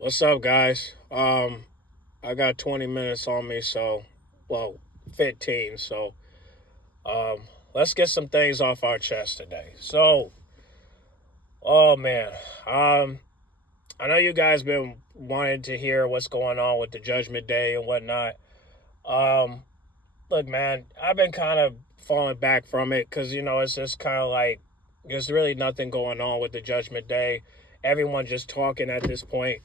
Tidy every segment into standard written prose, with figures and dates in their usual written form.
What's up, guys? I got 20 minutes on me, well, 15. Um, let's get some things off our chest today. Oh man, um, I know you guys been wanting to hear what's going on with the Judgment Day and whatnot. Um, Look, man, I've been kind of falling back from it because it's just kind of like there's really nothing going on with the Judgment Day. Everyone just talking at this point.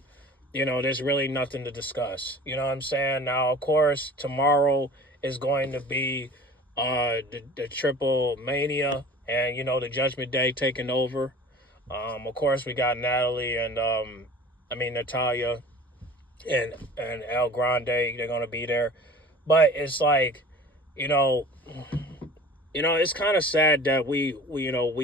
There's really nothing to discuss. You know what I'm saying? Now, of course, tomorrow is going to be the triple mania and, the Judgment Day taking over. Of course, we got Natalie and, Natalia and El Grande. They're going to be there. But it's like, you know, it's kind of sad that we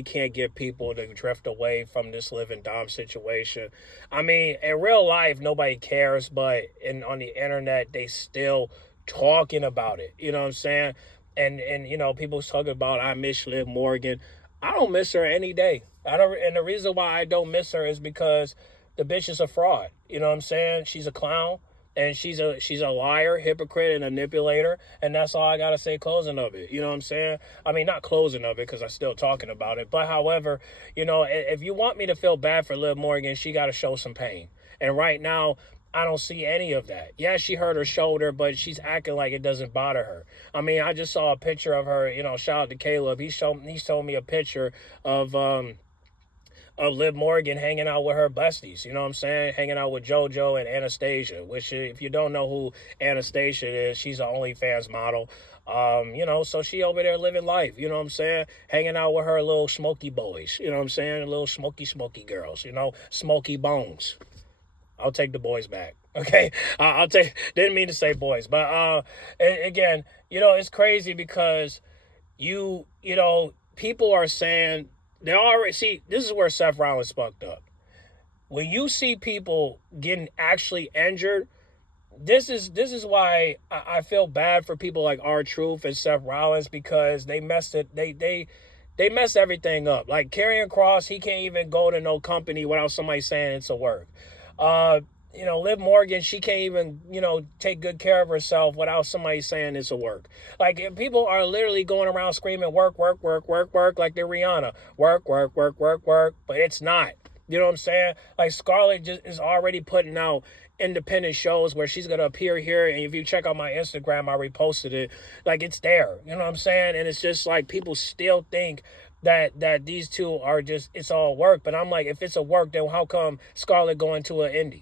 can't get people to drift away from this live and dom situation. I mean, in real life, nobody cares, but on the internet, they still talking about it. You know what I'm saying? And people talking about I miss Liv Morgan. I don't miss her any day. I don't, and the reason why I don't miss her is because the bitch is a fraud. You know what I'm saying? She's a clown and she's a liar, hypocrite, and manipulator, and that's all I gotta say. Closing of it, you know what I'm saying? I mean, not closing of it because I'm still talking about it, but however, if you want me to feel bad for Liv Morgan, she got to show some pain, and right now. I don't see any of that. Yeah, she hurt her shoulder, but she's acting like it doesn't bother her. I mean, I just saw a picture of her. Shout out to Caleb. He showed me a picture of Liv Morgan hanging out with her besties. You know what I'm saying? Hanging out with JoJo and Anastasia, which, if you don't know who Anastasia is, she's an OnlyFans model. So she over there living life, you know what I'm saying? Hanging out with her little smoky boys, you know what I'm saying? Little smoky girls, smoky bones. I'll take the boys back. Okay, I'll take. Didn't mean to say boys, but again, it's crazy because people are saying they already see. This is where Seth Rollins fucked up. When you see people getting actually injured, this is why I feel bad for people like R-Truth and Seth Rollins because they messed it. They messed everything up. Like Karrion Kross, he can't even go to no company without somebody saying it's a work. Liv Morgan, she can't even, take good care of herself without somebody saying it's a work. Like, if people are literally going around screaming work, work, work, work, work, like they're Rihanna. Work, work, work, work, work, but it's not. You know what I'm saying? Like, Scarlett just is already putting out independent shows where she's going to appear here. And if you check out my Instagram, I reposted it. Like, it's there. You know what I'm saying? And it's just like people still think that these two are just, it's all work. But I'm like, if it's a work, then how come Scarlett going to an indie?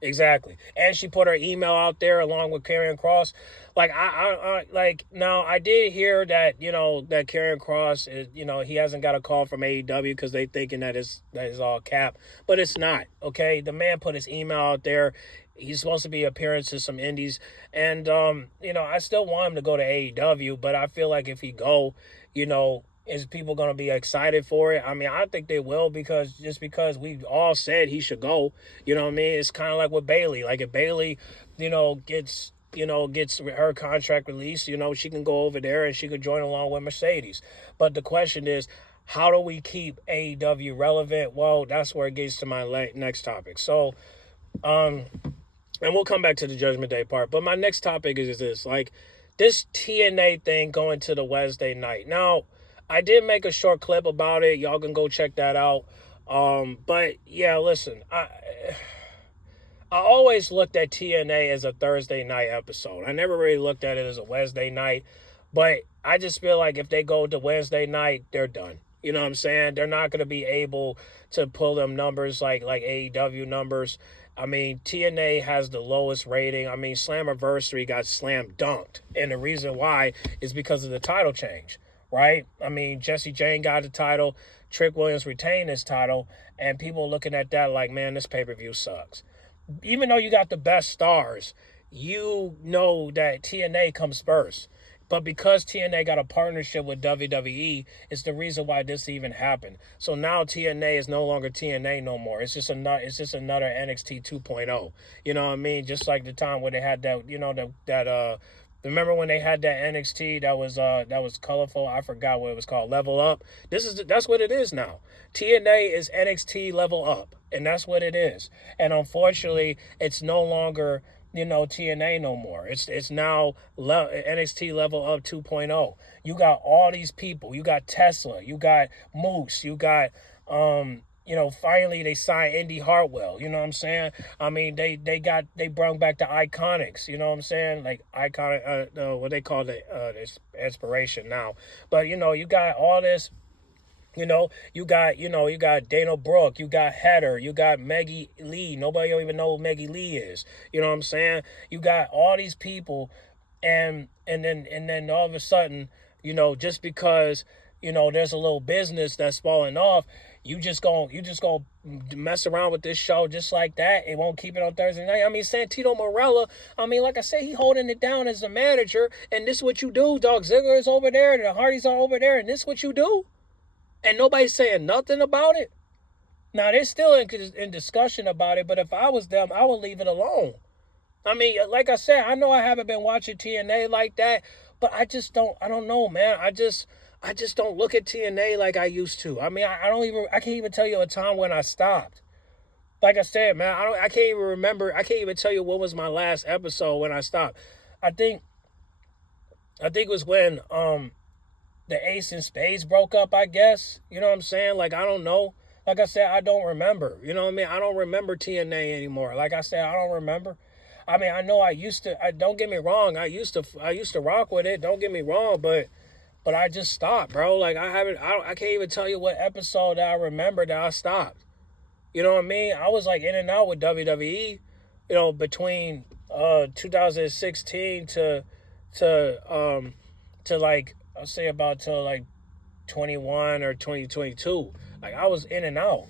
Exactly. And she put her email out there along with Karrion Kross. Like now I did hear that, that Karrion Kross is, he hasn't got a call from AEW because they thinking that is all cap. But it's not. Okay. The man put his email out there. He's supposed to be appearing to some indies. And I still want him to go to AEW, but I feel like if he go, is people going to be excited for it? I mean, I think they will because we all said he should go. You know what I mean? It's kind of like with Bayley. Like if Bayley, gets her contract released, she can go over there and she could join along with Mercedes. But the question is, how do we keep AEW relevant? Well, that's where it gets to my next topic. So, and we'll come back to the Judgment Day part. But my next topic is this, like this TNA thing going to the Wednesday night. Now, I did make a short clip about it. Y'all can go check that out. But yeah, listen, I always looked at TNA as a Thursday night episode. I never really looked at it as a Wednesday night. But I just feel like if they go to Wednesday night, they're done. You know what I'm saying? They're not going to be able to pull them numbers like AEW numbers. I mean, TNA has the lowest rating. I mean, Slammiversary got slam dunked. And the reason why is because of the title change, right? I mean, Jesse Jane got the title. Trick Williams retained his title. And people looking at that like, man, this pay-per-view sucks. Even though you got the best stars, you know that TNA comes first. But because TNA got a partnership with WWE, it's the reason why this even happened. So now TNA is no longer TNA no more. It's just another NXT 2.0. You know what I mean? Just like the time where they had that, remember when they had that NXT that was colorful? I forgot what it was called. Level Up. That's what it is now. TNA is NXT Level Up. And that's what it is. And unfortunately, it's no longer, TNA no more. It's now NXT Level Up 2.0. You got all these people. You got Tesla. You got Moose. You got finally they signed Indy Hartwell. You know what I'm saying? I mean, they brought back the Iconics. You know what I'm saying? Like iconic, what they call this Inspiration now. But you got all this. You got Dana Brooke, you got Heather, you got Maggie Lee. Nobody don't even know who Maggie Lee is. You know what I'm saying? You got all these people, and then all of a sudden, just because there's a little business that's falling off, you just gonna mess around with this show just like that. It won't keep it on Thursday night. I mean, Santino Marella, I mean, like I said, he holding it down as a manager, and this is what you do. Dog Ziggler is over there, the Hardys are over there, and this is what you do. And nobody's saying nothing about it. Now, they're still in discussion about it, but if I was them, I would leave it alone. I mean, like I said, I know I haven't been watching TNA like that, but I don't know, man. I just don't look at TNA like I used to. I mean, I can't even tell you a time when I stopped. Like I said, man, I can't even remember. I can't even tell you what was my last episode when I stopped. I think it was when, the Ace and Spades broke up, I guess. You know what I'm saying? Like, I don't know. Like I said, I don't remember. You know what I mean? I don't remember TNA anymore. Like I said, I don't remember. I mean, I know I used to. Don't get me wrong. I used to rock with it. Don't get me wrong, but I just stopped, bro. Like I can't even tell you what episode that I remember that I stopped. You know what I mean? I was like in and out with WWE. Between 2016 to like, I'll say about till like 21 or 2022. Like, I was in and out.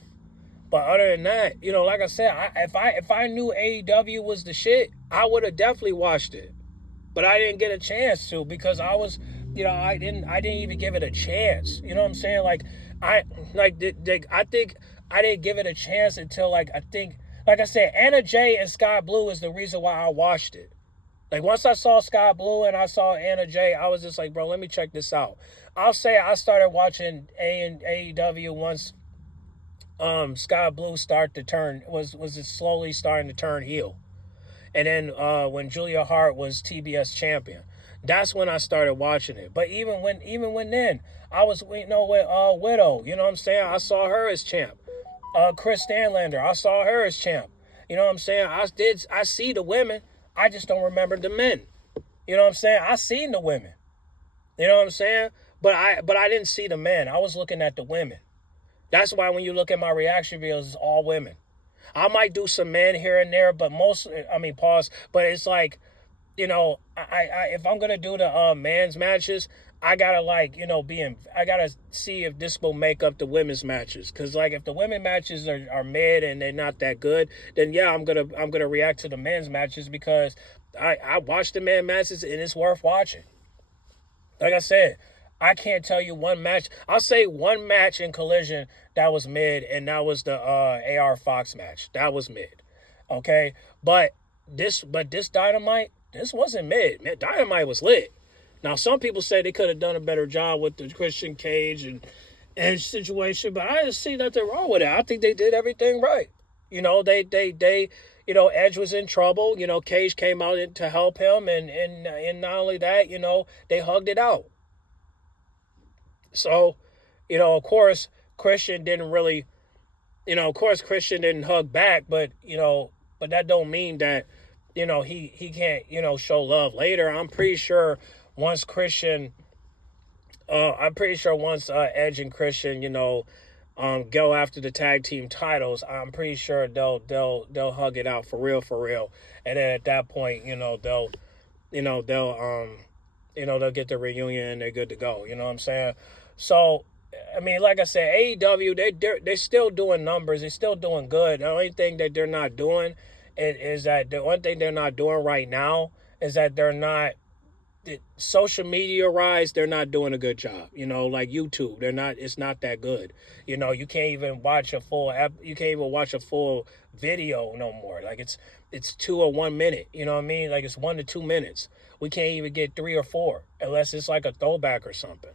But other than that, like I said, if I knew AEW was the shit, I would have definitely watched it. But I didn't get a chance to because I was, I didn't even give it a chance. You know what I'm saying? Like, I think I didn't give it a chance until like I said, Anna Jay and Scott Blue is the reason why I watched it. Like, once I saw Scott Blue and I saw Anna Jay, I was just like, bro, let me check this out. I'll say I started watching AEW once Scott Blue started to turn, was slowly starting to turn heel. And then when Julia Hart was TBS champion, that's when I started watching it. But even when then, I was, with Widow, you know what I'm saying? I saw her as champ. Chris Stanlander, I saw her as champ. You know what I'm saying? I see the women. I just don't remember the men. You know what I'm saying? I seen the women. You know what I'm saying? But I didn't see the men. I was looking at the women. That's why when you look at my reaction videos, it's all women. I might do some men here and there, but pause. But it's like, if I'm gonna do the men's matches, I gotta I gotta see if this will make up the women's matches. Cause like if the women matches are mid and they're not that good, then yeah, I'm gonna react to the men's matches because I watch the men matches and it's worth watching. Like I said, I can't tell you one match. I'll say one match in Collision that was mid, and that was the AR Fox match. That was mid. Okay? But this Dynamite, this wasn't mid. Man, Dynamite was lit. Now, some people say they could have done a better job with the Christian Cage and Edge situation, but I just see nothing wrong with it. I think they did everything right. Edge was in trouble. Cage came out to help him, and not only that, they hugged it out. So, of course, Christian didn't really, Christian didn't hug back, but that don't mean that, he can't, show love later. I'm pretty sure once Edge and Christian, go after the tag team titles, I'm pretty sure they'll hug it out for real. And then at that point, they'll get the reunion and they're good to go. You know what I'm saying? So, I mean, like I said, AEW, they're still doing numbers. They're still doing good. The only thing that they're not doing is that the one thing they're not doing right now is that they're not, social media-wise, they're not doing a good job. Like YouTube, it's not that good. You can't even watch a full video no more. Like it's 2 or 1 minute. You know what I mean? Like it's 1 to 2 minutes. We can't even get 3 or 4 unless it's like a throwback or something.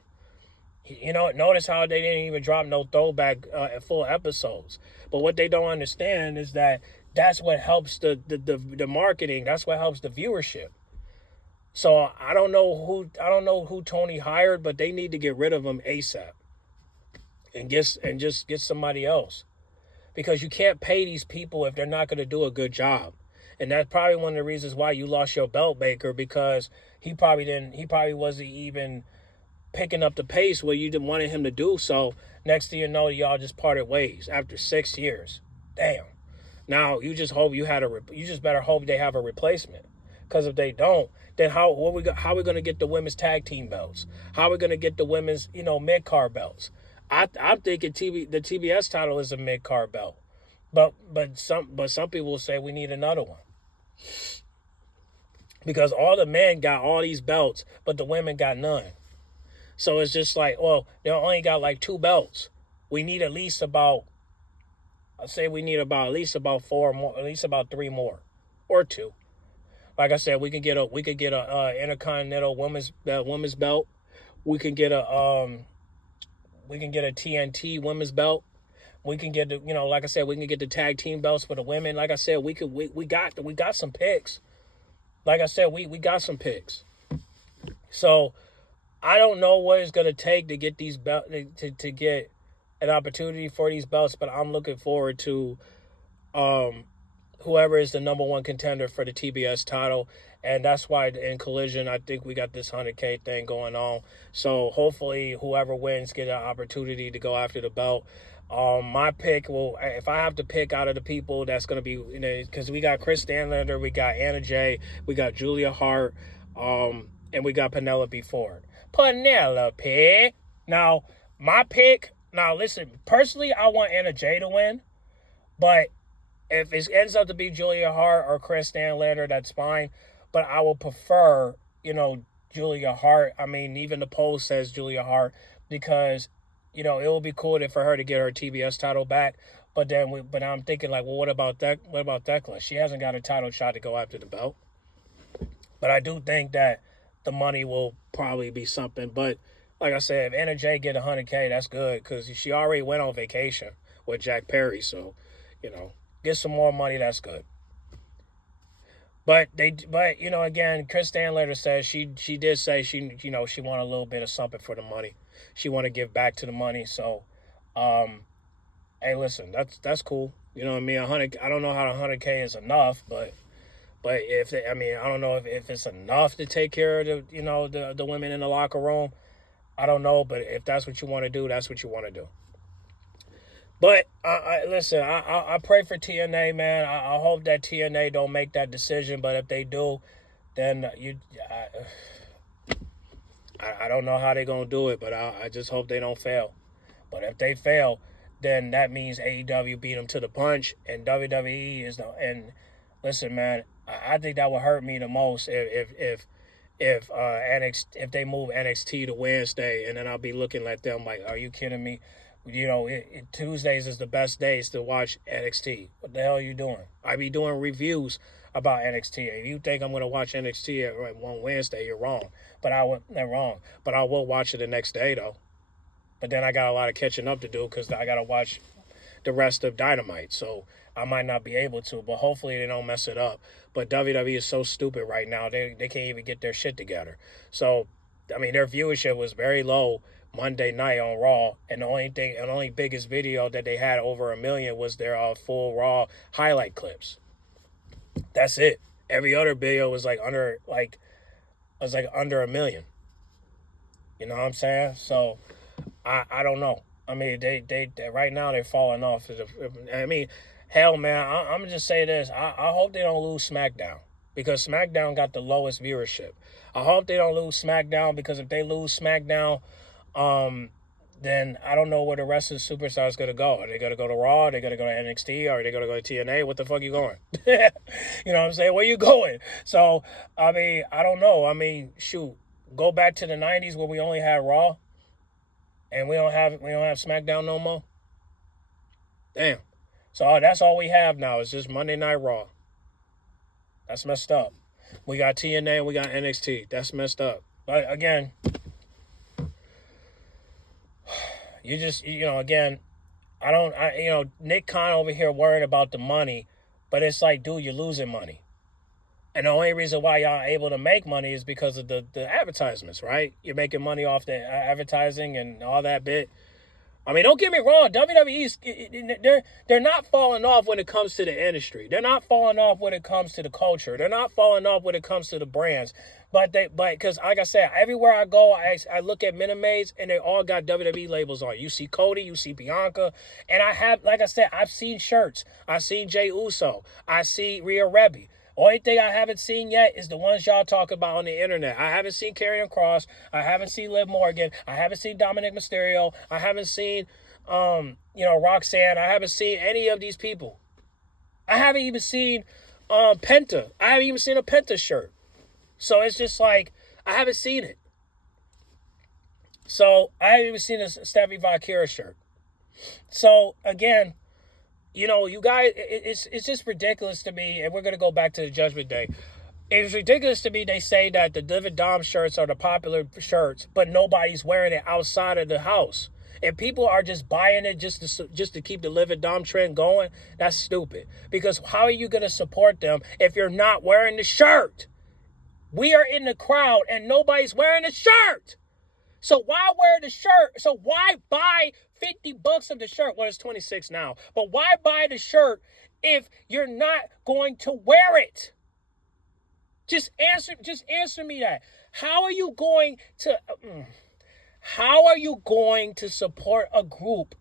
Notice how they didn't even drop no throwback full episodes. But what they don't understand is that that's what helps the marketing. That's what helps the viewership. So I don't know who Tony hired, but they need to get rid of him ASAP and just get somebody else, because you can't pay these people if they're not going to do a good job. And that's probably one of the reasons why you lost your belt maker, because he probably wasn't even picking up the pace where you didn't want him to do. So next thing you know, y'all just parted ways after 6 years. Damn. Now you just better hope they have a replacement, because if they don't, then how are we going to get the women's tag team belts? How are we going to get the women's mid card belts? I'm thinking the TBS title is a mid card belt, but some people will say we need another one, because all the men got all these belts, but the women got none. So it's just like, well, they only got like 2 belts. We need at least about, I say we need about at least about 4 more, at least about 3 more, or 2. Like I said, we could get a Intercontinental women's belt. We can get a TNT women's belt. We can get like I said, we can get the tag team belts for the women. Like I said, we got some picks. Like I said, we got some picks. So I don't know what it's gonna take to get these belts, to get an opportunity for these belts, but I'm looking forward to whoever is the number 1 contender for the TBS title. And that's why in Collision, I think we got this 100K thing going on. So hopefully whoever wins get an opportunity to go after the belt. My pick if I have to pick out of the people, that's going to be, because we got Chris Stanlander, we got Anna Jay, we got Julia Hart, and we got Penelope Ford. Penelope. Now, my pick, listen, personally, I want Anna Jay to win, but if it ends up to be Julia Hart or Chris Stanlander, that's fine. But I will prefer, Julia Hart. I mean, even the poll says Julia Hart, because, it would be cool for her to get her TBS title back. But I'm thinking, like, well, what about Thekla? She hasn't got a title shot to go after the belt. But I do think that the money will probably be something. But like I said, if Anna Jay get 100K, that's good, because she already went on vacation with Jack Perry. So, get some more money, that's good. But again, Chris Stanlander says she did say she want a little bit of something for the money. She want to give back to the money. So, hey, listen, that's cool. You know what I mean? 100. I don't know how 100K is enough, but I don't know if it's enough to take care of the women in the locker room. I don't know, but if that's what you want to do, that's what you want to do. But listen, I pray for TNA, man. I hope that TNA don't make that decision. But if they do, then I don't know how they're gonna do it. But I just hope they don't fail. But if they fail, then that means AEW beat them to the punch, and WWE is and listen, man, I think that would hurt me the most if they move NXT to Wednesday, and then I'll be looking at them like, are you kidding me? Tuesdays is the best days to watch NXT. What the hell are you doing? I be doing reviews about NXT. If you think I'm going to watch NXT on Wednesday, you're wrong. But I will watch it the next day, though. But then I got a lot of catching up to do, because I got to watch the rest of Dynamite. So I might not be able to, but hopefully they don't mess it up. But WWE is so stupid right now. They can't even get their shit together. So, I mean, their viewership was very low Monday night on Raw, and the only biggest video that they had over 1 million was their full Raw highlight clips. That's it. Every other video was under 1 million. You know what I'm saying? So I don't know. I mean, they right now they're falling off. I mean, hell, man, I'm gonna just say this. I hope they don't lose SmackDown, because SmackDown got the lowest viewership. I hope they don't lose SmackDown, because if they lose SmackDown, then I don't know where the rest of the superstars going to go. Are they going to go to Raw? Are they going to go to NXT? Or are they going to go to TNA? What the fuck are you going? You know what I'm saying? Where you going? So, I mean, I don't know. I mean, shoot, go back to the 90s where we only had Raw, and we don't have SmackDown no more. Damn. So that's all we have now is just Monday Night Raw. That's messed up. We got TNA and we got NXT. That's messed up. But again, again, Nick Khan over here worried about the money, but it's like, dude, you're losing money. And the only reason why y'all able to make money is because of the advertisements, right? You're making money off the advertising and all that bit. I mean, don't get me wrong. WWE's they're not falling off when it comes to the industry. They're not falling off when it comes to the culture. They're not falling off when it comes to the brands. But because like I said, everywhere I go, I look at Minimaids and they all got WWE labels on. You see Cody, you see Bianca, and like I said, I've seen shirts. I've seen Jey Uso. I see Rhea Ripley. Only thing I haven't seen yet is the ones y'all talk about on the internet. I haven't seen Karrion Kross. I haven't seen Liv Morgan. I haven't seen Dominic Mysterio. I haven't seen, Roxanne. I haven't seen any of these people. I haven't even seen Penta. I haven't even seen a Penta shirt. So it's just like, I haven't seen it. So I haven't even seen a Stephanie Valkyria shirt. So again, you guys, it's just ridiculous to me, and we're going to go back to the Judgment Day. It's ridiculous to me they say that the Liv and Dom shirts are the popular shirts, but nobody's wearing it outside of the house. And people are just buying it just to keep the Liv and Dom trend going. That's stupid. Because how are you going to support them if you're not wearing the shirt? We are in the crowd, and nobody's wearing the shirt. So why wear the shirt? So why buy $50 of the shirt? Well, it's $26 now. But why buy the shirt if you're not going to wear it? Just answer me that. How are you going to support a group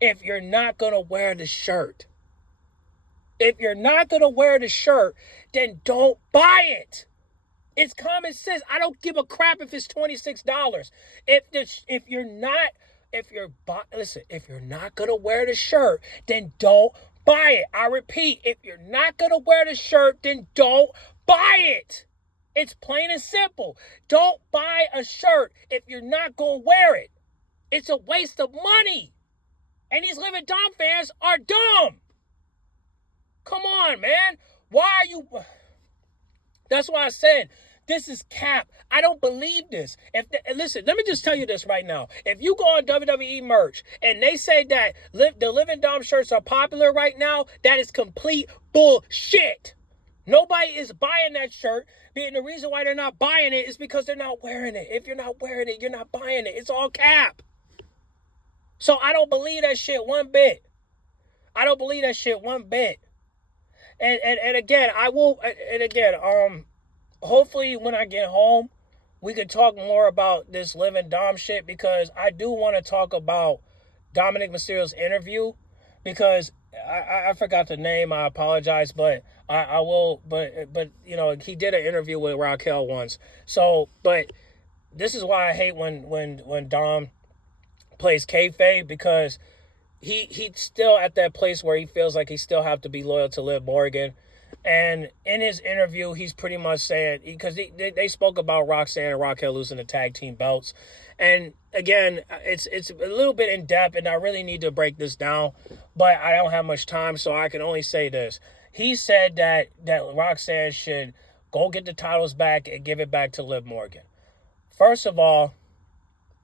if you're not going to wear the shirt? If you're not going to wear the shirt, then don't buy it. It's common sense. I don't give a crap if it's $26. If you're not gonna wear the shirt, then don't buy it. I repeat, if you're not gonna wear the shirt, then don't buy it. It's plain and simple. Don't buy a shirt if you're not gonna wear it. It's a waste of money. And these Liv and Dom fans are dumb. Come on, man. Why are you? That's why I said, this is cap. I don't believe this. Listen, let me just tell you this right now. If you go on WWE merch and they say that the Liv and Dom shirts are popular right now, that is complete bullshit. Nobody is buying that shirt. And the reason why they're not buying it is because they're not wearing it. If you're not wearing it, you're not buying it. It's all cap. So I don't believe that shit one bit. And again, hopefully when I get home, we can talk more about this Liv and Dom shit, because I do want to talk about Dominic Mysterio's interview, because I forgot the name. I apologize, but I will. But he did an interview with Raquel once. So, but this is why I hate when Dom plays kayfabe, because he's still at that place where he feels like he still have to be loyal to Liv Morgan. And in his interview, he's pretty much saying, because they spoke about Roxanne and Raquel losing the tag team belts. And again, it's a little bit in depth, and I really need to break this down, but I don't have much time, so I can only say this. He said that Roxanne should go get the titles back and give it back to Liv Morgan. First of all,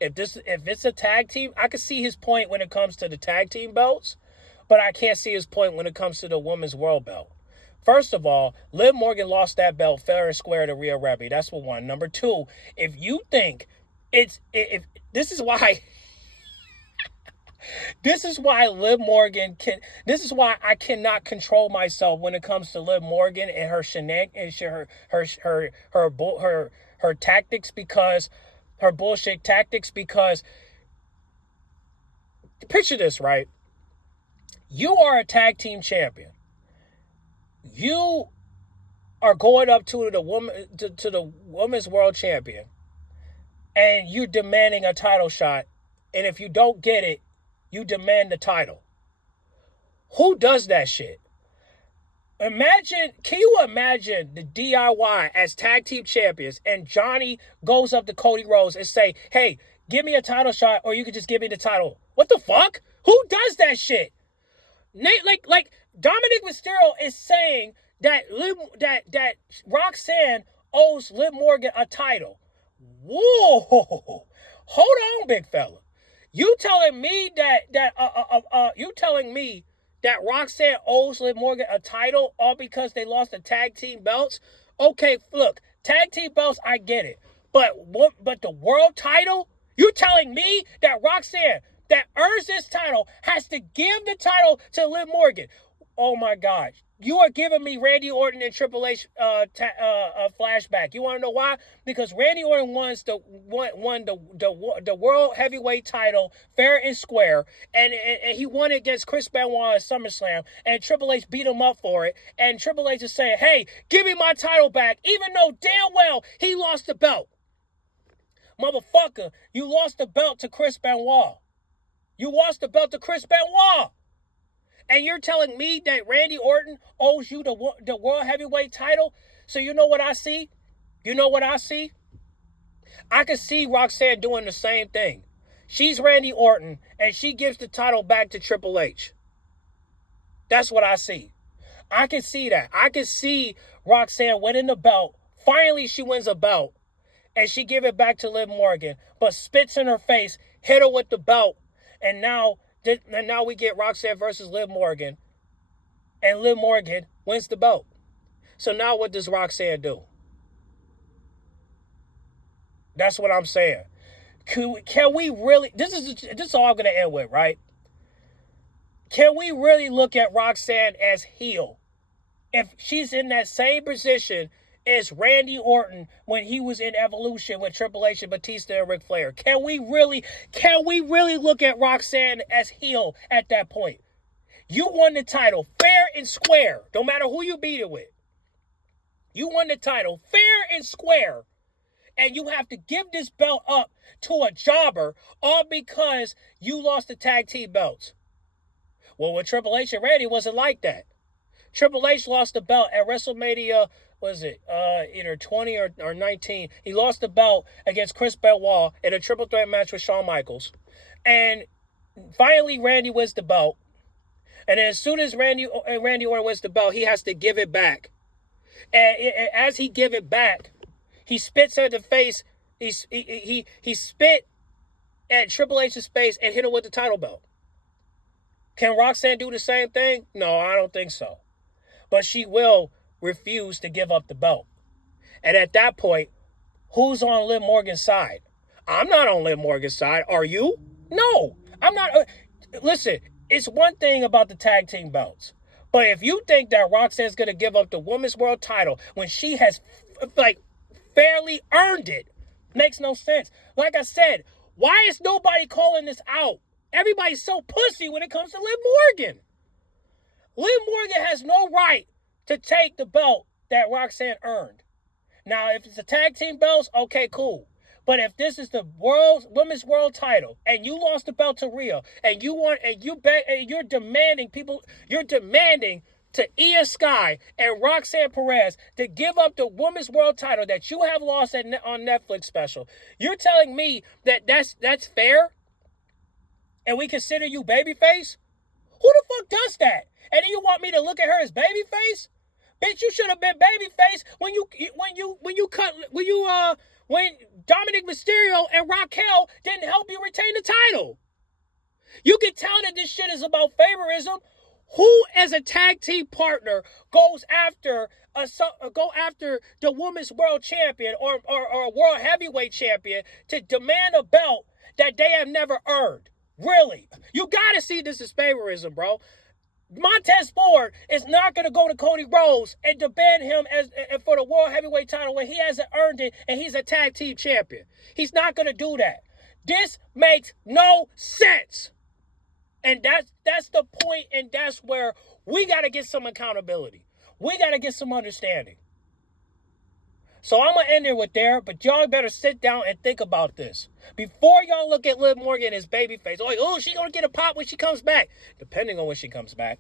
if it's a tag team, I can see his point when it comes to the tag team belts, but I can't see his point when it comes to the women's world belt. First of all, Liv Morgan lost that belt fair and square to Rhea Ripley. That's for one. Number two, if you think this is why Liv Morgan this is why I cannot control myself when it comes to Liv Morgan and her her tactics, because her bullshit tactics, because picture this, right? You are a tag team champion. You are going up to the women's world champion, and you're demanding a title shot, and if you don't get it, you demand the title. Who does that shit? Can you imagine the DIY as tag team champions, and Johnny goes up to Cody Rhodes and say, hey, give me a title shot, or you could just give me the title. What the fuck? Who does that shit? Like Dominic Mysterio is saying that that Roxanne owes Liv Morgan a title. Whoa. Hold on, big fella. You telling me that Roxanne owes Liv Morgan a title all because they lost the tag team belts? Okay, look, tag team belts, I get it. But the world title? You telling me that Roxanne, that earns this title, has to give the title to Liv Morgan? Oh my God. You are giving me Randy Orton and Triple H flashback. You want to know why? Because Randy Orton won the world heavyweight title fair and square, and he won it against Chris Benoit at SummerSlam, and Triple H beat him up for it. And Triple H is saying, "Hey, give me my title back," even though damn well he lost the belt. Motherfucker, you lost the belt to Chris Benoit. You lost the belt to Chris Benoit. And you're telling me that Randy Orton owes you the world heavyweight title? So you know what I see? You know what I see? I can see Roxanne doing the same thing. She's Randy Orton, and she gives the title back to Triple H. That's what I see. I can see that. I can see Roxanne winning the belt. Finally, she wins a belt, and she give it back to Liv Morgan, but spits in her face, hit her with the belt, and now we get Roxanne versus Liv Morgan, and Liv Morgan wins the belt. So now what does Roxanne do? That's what I'm saying. Can we really, this is all I'm going to end with, right? Can we really look at Roxanne as heel if she's in that same position as Randy Orton when he was in Evolution with Triple H and Batista and Ric Flair? Can we really look at Roxanne as heel at that point? You won the title fair and square, no matter who you beat it with. You won the title fair and square, and you have to give this belt up to a jobber all because you lost the tag team belts. Well, with Triple H and Randy, it wasn't like that. Triple H lost the belt at WrestleMania, either 20 or 19. He lost the belt against Chris Benoit in a triple threat match with Shawn Michaels. And finally, Randy wins the belt. And then as soon as Randy Orton wins the belt, he has to give it back. And as he give it back, he spits at the face. He spit at Triple H's face and hit him with the title belt. Can Roxanne do the same thing? No, I don't think so. But she will refuse to give up the belt. And at that point, who's on Liv Morgan's side? I'm not on Liv Morgan's side. Are you? No, I'm not. Listen, it's one thing about the tag team belts. But if you think that Roxanne's going to give up the Women's World title when she has, fairly earned it, makes no sense. Like I said, why is nobody calling this out? Everybody's so pussy when it comes to Liv Morgan. Liv Morgan has no right to take the belt that Roxanne earned. Now, if it's a tag team belts, okay, cool. But if this is the women's world title, and you lost the belt to Rhea, and you're demanding to Io Sky and Roxanne Perez to give up the women's world title that you have lost on Netflix special, you're telling me that that's fair? And we consider you babyface? Who the fuck does that? And then you want me to look at her as babyface? Bitch, you should have been babyface when Dominic Mysterio and Raquel didn't help you retain the title. You can tell that this shit is about favorism. Who, as a tag team partner, goes after the women's world champion or a world heavyweight champion to demand a belt that they have never earned? Really? You gotta see this as favorism, bro. Montez Ford is not going to go to Cody Rhodes and demand him for the world heavyweight title when he hasn't earned it and he's a tag team champion. He's not going to do that. This makes no sense. And that's the point, and that's where we got to get some accountability. We got to get some understanding. So I'm going to end it with there, but y'all better sit down and think about this. Before y'all look at Liv Morgan as babyface, like, oh, she's going to get a pop when she comes back. Depending on when she comes back.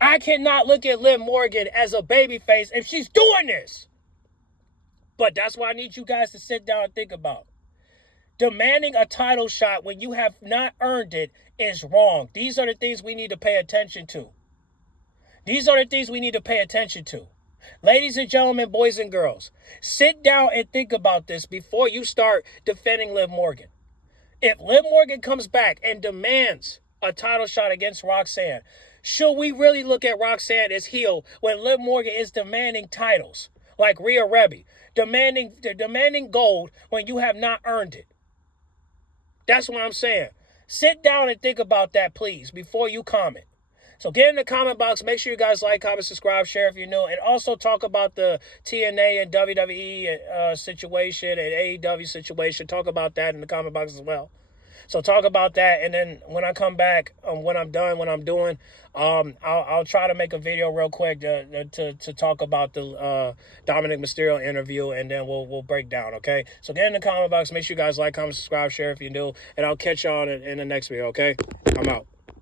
I cannot look at Liv Morgan as a babyface if she's doing this. But that's what I need you guys to sit down and think about. Demanding a title shot when you have not earned it is wrong. These are the things we need to pay attention to. Ladies and gentlemen, boys and girls, sit down and think about this before you start defending Liv Morgan. If Liv Morgan comes back and demands a title shot against Roxanne, should we really look at Roxanne as heel when Liv Morgan is demanding titles like Rhea Ripley, demanding gold when you have not earned it? That's what I'm saying. Sit down and think about that, please, before you comment. So get in the comment box. Make sure you guys like, comment, subscribe, share if you're new. And also talk about the TNA and WWE situation and AEW situation. Talk about that in the comment box as well. So talk about that. And then when I come back, when I'm done, what I'm doing, I'll try to make a video real quick to talk about the Dominic Mysterio interview. And then we'll break down, okay? So get in the comment box. Make sure you guys like, comment, subscribe, share if you're new. And I'll catch y'all in the next video, okay? I'm out.